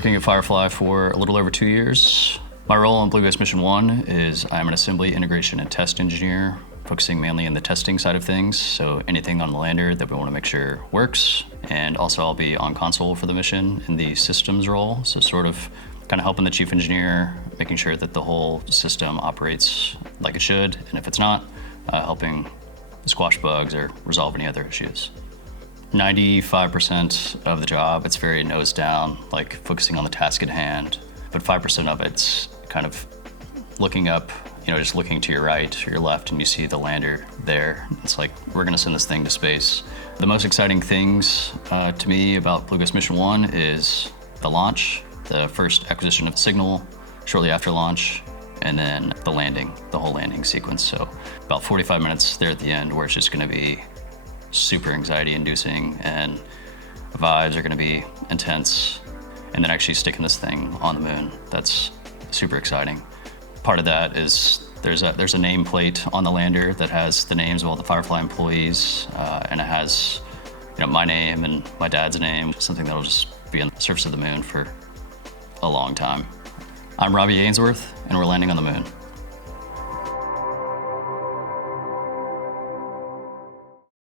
working at Firefly for a little over 2 years. My role on Blue Ghost Mission 1 is I'm an assembly, integration, and test engineer, focusing mainly in the testing side of things, so anything on the lander that we want to make sure works. And also I'll be on console for the mission in the systems role, so sort of kind of helping the chief engineer, making sure that the whole system operates like it should, and if it's not, helping squash bugs or resolve any other issues. 95% of the job, it's very nose down, like focusing on the task at hand, but 5% of it's kind of looking up, just looking to your right or your left and you see the lander there. It's like, we're gonna send this thing to space. The most exciting things to me about Blue Ghost Mission 1 is the launch, the first acquisition of signal shortly after launch, and then the landing, the whole landing sequence. So about 45 minutes there at the end where it's just gonna be super anxiety inducing and vibes are gonna be intense. And then actually sticking this thing on the moon, that's super exciting. Part of that is there's a nameplate on the lander that has the names of all the Firefly employees, and it has my name and my dad's name, something that'll just be on the surface of the moon for a long time. I'm Robby Ainsworth, and we're landing on the moon.